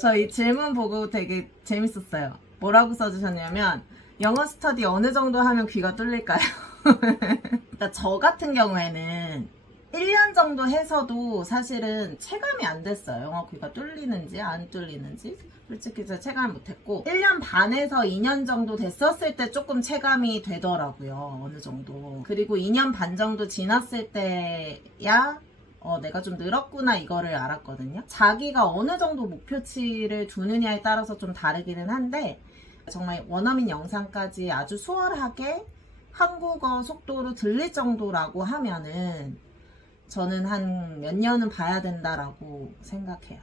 저 이 질문 보고 되게 재밌었어요. 뭐라고 써주셨냐면 영어 스터디 어느 정도 하면 귀가 뚫릴까요? 그러니까 저 같은 경우에는 1년 정도 해서도 사실은 체감이 안 됐어요. 영어 귀가 뚫리는지 안 뚫리는지. 솔직히 제가 체감을 못했고 1년 반에서 2년 정도 됐었을 때 조금 체감이 되더라고요. 어느 정도. 그리고 2년 반 정도 지났을 때야 내가 좀 늘었구나 이거를 알았거든요. 자기가 어느 정도 목표치를 두느냐에 따라서 좀 다르기는 한데 정말 원어민 영상까지 아주 수월하게 한국어 속도로 들릴 정도라고 하면은 저는 한 몇 년은 봐야 된다라고 생각해요.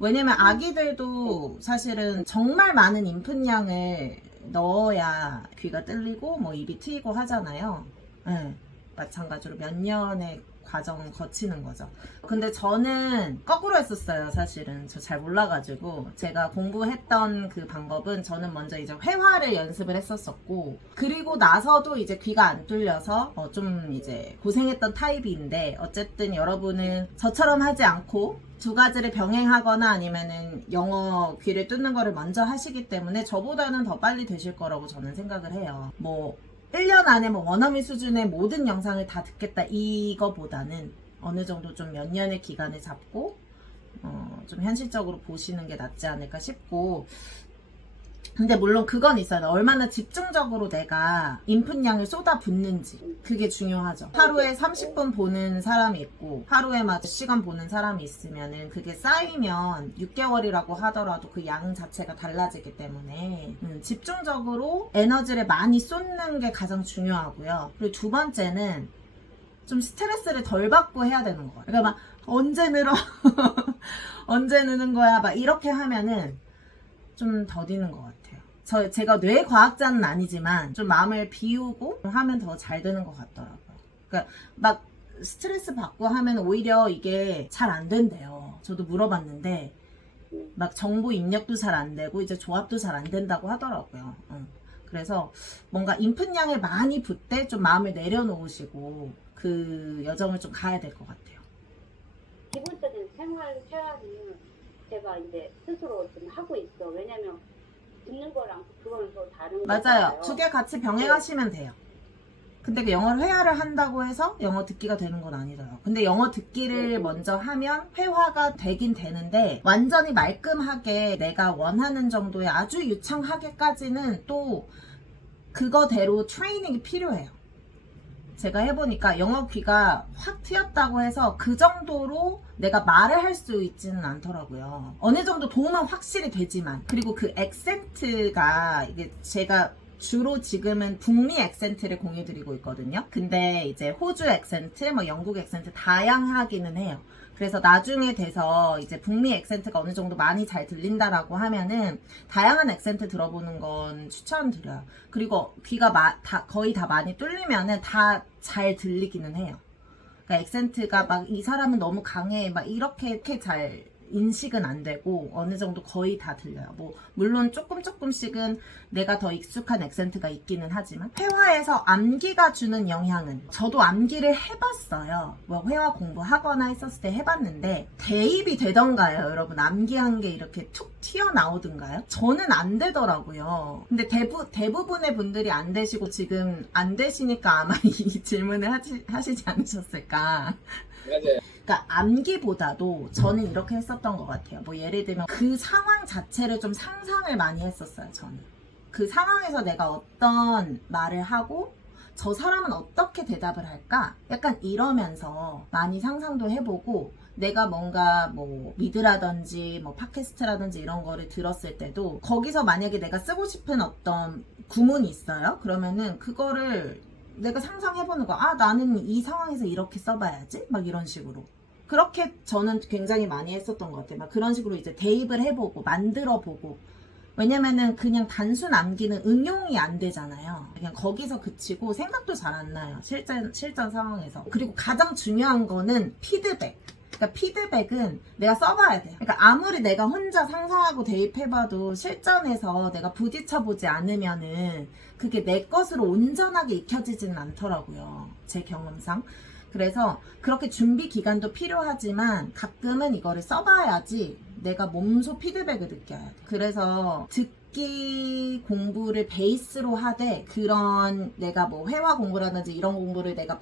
왜냐면 아기들도 사실은 정말 많은 인풋량을 넣어야 귀가 뚫리고 뭐 입이 트이고 하잖아요. 네, 마찬가지로 몇 년의 과정을 거치는 거죠. 근데 저는 거꾸로 했었어요. 사실은 저 잘 몰라가지고 제가 공부했던 그 방법은 저는 먼저 이제 회화를 연습을 했었었고 그리고 나서도 이제 귀가 안 뚫려서 좀 이제 고생했던 타입인데 어쨌든 여러분은 저처럼 하지 않고 두 가지를 병행하거나 아니면은 영어 귀를 뚫는 거를 먼저 하시기 때문에 저보다는 더 빨리 되실 거라고 저는 생각을 해요. 뭐 1년 안에 뭐 원어민 수준의 모든 영상을 다 듣겠다 이거보다는 어느 정도 좀 몇 년의 기간을 잡고 좀 현실적으로 보시는 게 낫지 않을까 싶고 근데 물론 그건 있어요. 얼마나 집중적으로 내가 인풋량을 쏟아붓는지 그게 중요하죠. 하루에 30분 보는 사람이 있고 하루에 막 2시간 보는 사람이 있으면은 그게 쌓이면 6개월이라고 하더라도 그 양 자체가 달라지기 때문에 집중적으로 에너지를 많이 쏟는 게 가장 중요하고요. 그리고 두 번째는 좀 스트레스를 덜 받고 해야 되는 거예요. 그러니까 막 언제 늘어 언제 느는 거야 막 이렇게 하면은 좀 더디는 것 같아요. 제가 뇌과학자는 아니지만 좀 마음을 비우고 하면 더 잘 되는 것 같더라고요. 그러니까 막 스트레스 받고 하면 오히려 이게 잘 안 된대요. 저도 물어봤는데 막 정보 입력도 잘 안 되고 이제 조합도 잘 안 된다고 하더라고요. 그래서 뭔가 인풋량을 많이 붓 때 좀 마음을 내려놓으시고 그 여정을 좀 가야 될 것 같아요. 기본적인 생활 체화는 제가 이제 스스로 좀 하고 있어. 왜냐면 듣는 거랑 그거는 또 다른 맞아요. 거잖아요. 두 개 같이 병행하시면 돼요. 근데 그 영어를 회화를 한다고 해서 영어 듣기가 되는 건 아니더라고요. 근데 영어 듣기를 먼저 하면 회화가 되긴 되는데 완전히 말끔하게 내가 원하는 정도의 아주 유창하게까지는 또 그거대로 트레이닝이 필요해요. 제가 해보니까 영어 귀가 확 트였다고 해서 그 정도로 내가 말을 할 수 있지는 않더라고요. 어느 정도 도움은 확실히 되지만 그리고 그 액센트가 이게 제가 주로 지금은 북미 액센트를 공유드리고 있거든요. 근데 이제 호주 액센트, 뭐 영국 액센트 다양하기는 해요. 그래서 나중에 돼서 이제 북미 액센트가 어느 정도 많이 잘 들린다라고 하면은 다양한 액센트 들어보는 건 추천드려요. 그리고 귀가 거의 다 많이 뚫리면은 다 잘 들리기는 해요. 그러니까 액센트가 막 이 사람은 너무 강해 막 이렇게 잘 인식은 안 되고 어느 정도 거의 다 들려요. 뭐 물론 조금씩은 내가 더 익숙한 액센트가 있기는 하지만 회화에서 암기가 주는 영향은 저도 암기를 해봤어요. 뭐 회화 공부하거나 했었을 때 해봤는데 대입이 되던가요? 여러분 암기한 게 이렇게 툭 튀어나오던가요? 저는 안 되더라고요. 근데 대부분의 분들이 안 되시고 지금 안 되시니까 아마 이 질문을 하시지 않으셨을까. 맞아요. 그러니까 암기보다도 저는 이렇게 했었던 것 같아요. 뭐 예를 들면 그 상황 자체를 좀 상상을 많이 했었어요. 저는 그 상황에서 내가 어떤 말을 하고 저 사람은 어떻게 대답을 할까? 약간 이러면서 많이 상상도 해보고 내가 뭔가 뭐 미드라든지 뭐 팟캐스트라든지 이런 거를 들었을 때도 거기서 만약에 내가 쓰고 싶은 어떤 구문이 있어요. 그러면은 그거를 내가 상상해보는 거, 나는 이 상황에서 이렇게 써봐야지? 막 이런 식으로. 그렇게 저는 굉장히 많이 했었던 것 같아요. 막 그런 식으로 이제 대입을 해보고, 만들어보고. 왜냐면은 그냥 단순 암기는 응용이 안 되잖아요. 그냥 거기서 그치고 생각도 잘 안 나요. 실전 상황에서. 그리고 가장 중요한 거는 피드백. 그러니까 피드백은 내가 써봐야 돼요. 그러니까 아무리 내가 혼자 상상하고 대입해봐도 실전에서 내가 부딪혀보지 않으면은 그게 내 것으로 온전하게 익혀지지는 않더라고요. 제 경험상. 그래서 그렇게 준비 기간도 필요하지만 가끔은 이거를 써봐야지 내가 몸소 피드백을 느껴야 돼. 그래서 듣기 공부를 베이스로 하되 그런 내가 뭐 회화 공부라든지 이런 공부를 내가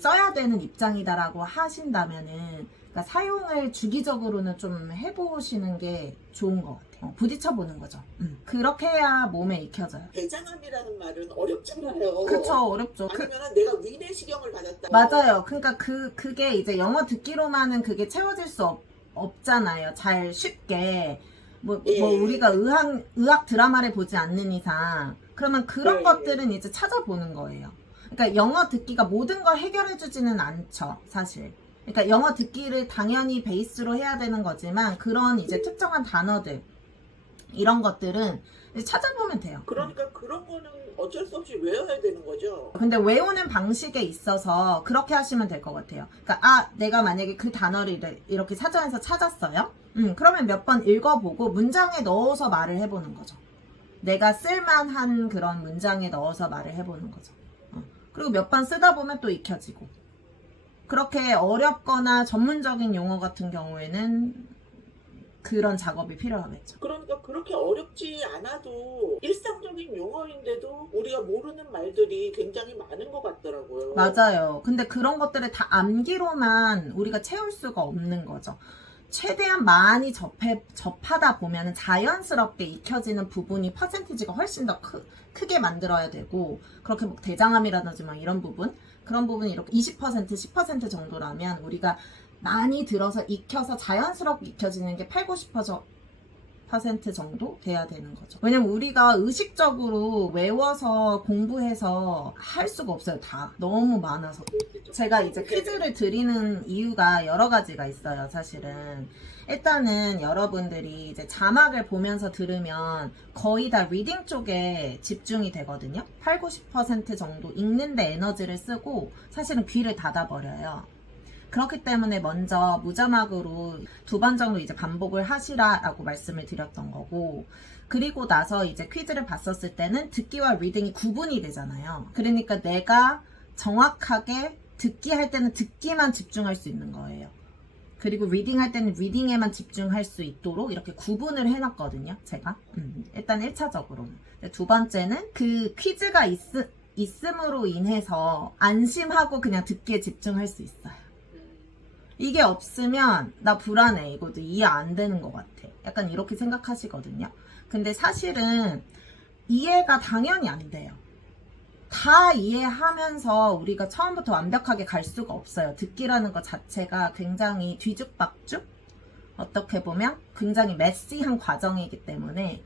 써야 되는 입장이다라고 하신다면은 그러니까 사용을 주기적으로는 좀 해보시는 게 좋은 것 같아요. 부딪혀보는 거죠. 그렇게 해야 몸에 익혀져요. 대장암이라는 말은 어렵잖아요. 그쵸, 어렵죠. 아니면 내가 위내시경을 받았다. 맞아요. 그러니까 그게 이제 영어 듣기로만은 그게 채워질 수 없잖아요. 잘 쉽게. 뭐 우리가 의학 드라마를 보지 않는 이상. 그러면 그런 것들은 이제 찾아보는 거예요. 그러니까 영어 듣기가 모든 걸 해결해주지는 않죠, 사실. 그러니까 영어 듣기를 당연히 베이스로 해야 되는 거지만 그런 이제 특정한 단어들 이런 것들은 찾아보면 돼요. 그러니까 그런 거는 어쩔 수 없이 외워야 되는 거죠. 근데 외우는 방식에 있어서 그렇게 하시면 될 것 같아요. 그러니까 내가 만약에 그 단어를 이렇게 사전에서 찾았어요. 그러면 몇 번 읽어보고 문장에 넣어서 말을 해보는 거죠. 내가 쓸만한 그런 문장에 넣어서 말을 해보는 거죠. 그리고 몇 번 쓰다 보면 또 익혀지고. 그렇게 어렵거나 전문적인 용어 같은 경우에는 그런 작업이 필요하겠죠. 그러니까 그렇게 어렵지 않아도 일상적인 용어인데도 우리가 모르는 말들이 굉장히 많은 것 같더라고요. 맞아요. 근데 그런 것들을 다 암기로만 우리가 채울 수가 없는 거죠. 최대한 많이 접하다 보면 자연스럽게 익혀지는 부분이 퍼센티지가 훨씬 더 크게 만들어야 되고, 그렇게 뭐 대장암이라든지 막 이런 부분, 그런 부분이 이렇게 20%, 10% 정도라면 우리가 많이 들어서 익혀서 자연스럽게 익혀지는 게 8, 90% 정도 돼야 되는 거죠. 왜냐면 우리가 의식적으로 외워서 공부해서 할 수가 없어요. 다 너무 많아서. 제가 이제 퀴즈를 드리는 이유가 여러 가지가 있어요, 사실은. 일단은 여러분들이 이제 자막을 보면서 들으면 거의 다 리딩 쪽에 집중이 되거든요. 8, 90% 정도 읽는데 에너지를 쓰고 사실은 귀를 닫아버려요. 그렇기 때문에 먼저 무자막으로 2번 정도 이제 반복을 하시라라고 말씀을 드렸던 거고, 그리고 나서 이제 퀴즈를 봤었을 때는 듣기와 리딩이 구분이 되잖아요. 그러니까 내가 정확하게 듣기 할 때는 듣기만 집중할 수 있는 거예요. 그리고 리딩 할 때는 리딩에만 집중할 수 있도록 이렇게 구분을 해놨거든요, 제가. 일단 1차적으로는. 두 번째는 그 퀴즈가 있음으로 인해서 안심하고 그냥 듣기에 집중할 수 있어요. 이게 없으면 나 불안해, 이것도 이해 안 되는 것 같아, 약간 이렇게 생각하시거든요. 근데 사실은 이해가 당연히 안 돼요. 다 이해하면서 우리가 처음부터 완벽하게 갈 수가 없어요. 듣기라는 것 자체가 굉장히 뒤죽박죽, 어떻게 보면 굉장히 메시한 과정이기 때문에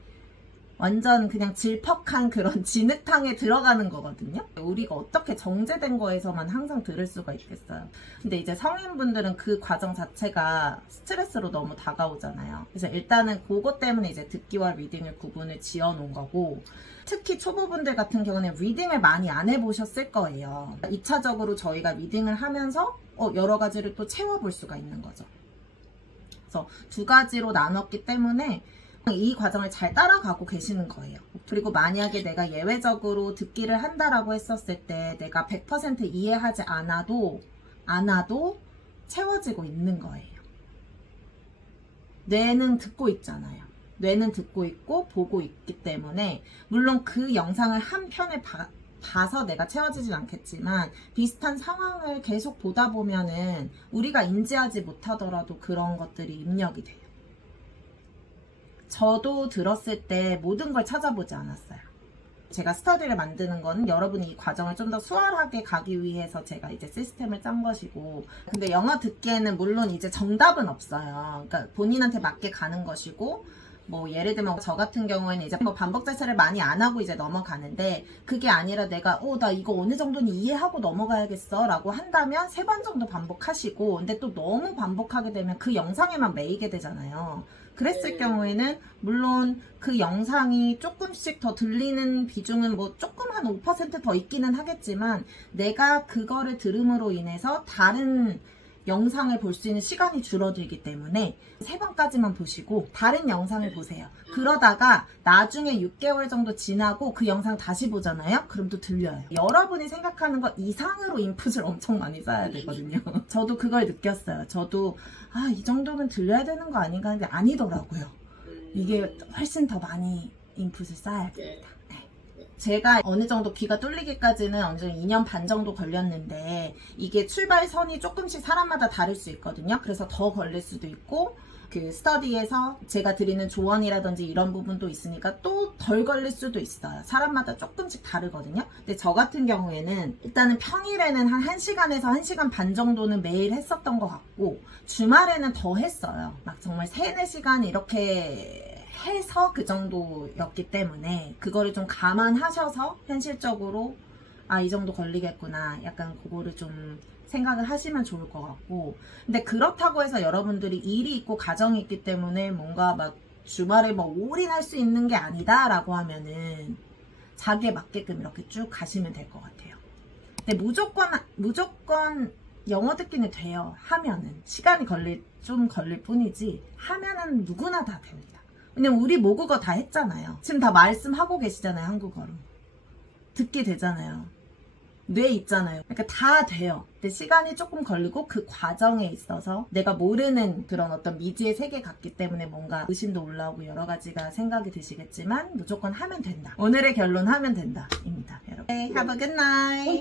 완전 그냥 질퍽한 그런 진흙탕에 들어가는 거거든요. 우리가 어떻게 정제된 거에서만 항상 들을 수가 있겠어요. 근데 이제 성인분들은 그 과정 자체가 스트레스로 너무 다가오잖아요. 그래서 일단은 그것 때문에 이제 듣기와 리딩을 구분을 지어 놓은 거고, 특히 초보분들 같은 경우는 리딩을 많이 안 해보셨을 거예요. 2차적으로 저희가 리딩을 하면서 여러 가지를 또 채워볼 수가 있는 거죠. 그래서 2가지로 나눴기 때문에 이 과정을 잘 따라가고 계시는 거예요. 그리고 만약에 내가 예외적으로 듣기를 한다라고 했었을 때 내가 100% 이해하지 않아도 채워지고 있는 거예요. 뇌는 듣고 있잖아요. 뇌는 듣고 있고 보고 있기 때문에, 물론 그 영상을 한 편을 봐서 내가 채워지진 않겠지만 비슷한 상황을 계속 보다 보면은 우리가 인지하지 못하더라도 그런 것들이 입력이 돼요. 저도 들었을 때 모든 걸 찾아보지 않았어요. 제가 스터디를 만드는 거는 여러분이 이 과정을 좀 더 수월하게 가기 위해서 제가 이제 시스템을 짠 것이고, 근데 영어 듣기에는 물론 이제 정답은 없어요. 그러니까 본인한테 맞게 가는 것이고, 뭐 예를 들면 저 같은 경우에는 이제 뭐 반복 자체를 많이 안 하고 이제 넘어가는데, 그게 아니라 내가 나 이거 어느 정도는 이해하고 넘어가야겠어 라고 한다면 3번 정도 반복하시고, 근데 또 너무 반복하게 되면 그 영상에만 매이게 되잖아요. 그랬을 경우에는 물론 그 영상이 조금씩 더 들리는 비중은 뭐 조금 한 5% 더 있기는 하겠지만, 내가 그거를 들음으로 인해서 다른 영상을 볼 수 있는 시간이 줄어들기 때문에 3번까지만 보시고 다른 영상을 보세요. 그러다가 나중에 6개월 정도 지나고 그 영상 다시 보잖아요? 그럼 또 들려요. 여러분이 생각하는 것 이상으로 인풋을 엄청 많이 써야 되거든요. 저도 그걸 느꼈어요. 저도 이 정도면 들려야 되는 거 아닌가 하는데 아니더라고요. 이게 훨씬 더 많이 인풋을 쌓아야 됩니다. 제가 어느 정도 귀가 뚫리기까지는 어느 정도 2년 반 정도 걸렸는데 이게 출발선이 조금씩 사람마다 다를 수 있거든요. 그래서 더 걸릴 수도 있고 그 스터디에서 제가 드리는 조언이라든지 이런 부분도 있으니까 또 덜 걸릴 수도 있어요. 사람마다 조금씩 다르거든요. 근데 저 같은 경우에는 일단은 평일에는 한 1시간에서 1시간 반 정도는 매일 했었던 것 같고 주말에는 더 했어요. 막 정말 3-4시간 이렇게 해서 그 정도였기 때문에 그거를 좀 감안하셔서 현실적으로 이 정도 걸리겠구나 약간 그거를 좀 생각을 하시면 좋을 것 같고 근데 그렇다고 해서 여러분들이 일이 있고 가정이 있기 때문에 뭔가 막 주말에 뭐 올인할 수 있는 게 아니다 라고 하면은 자기에 맞게끔 이렇게 쭉 가시면 될 것 같아요. 근데 무조건 영어 듣기는 돼요. 하면은 시간이 좀 걸릴 뿐이지 하면은 누구나 다 됩니다. 왜냐면 우리 모국어 다 했잖아요. 지금 다 말씀하고 계시잖아요. 한국어로. 듣게 되잖아요. 뇌 있잖아요. 그러니까 다 돼요. 근데 시간이 조금 걸리고 그 과정에 있어서 내가 모르는 그런 어떤 미지의 세계 같기 때문에 뭔가 의심도 올라오고 여러 가지가 생각이 드시겠지만 무조건 하면 된다. 오늘의 결론 하면 된다. 입니다. 여러분. Have a good night.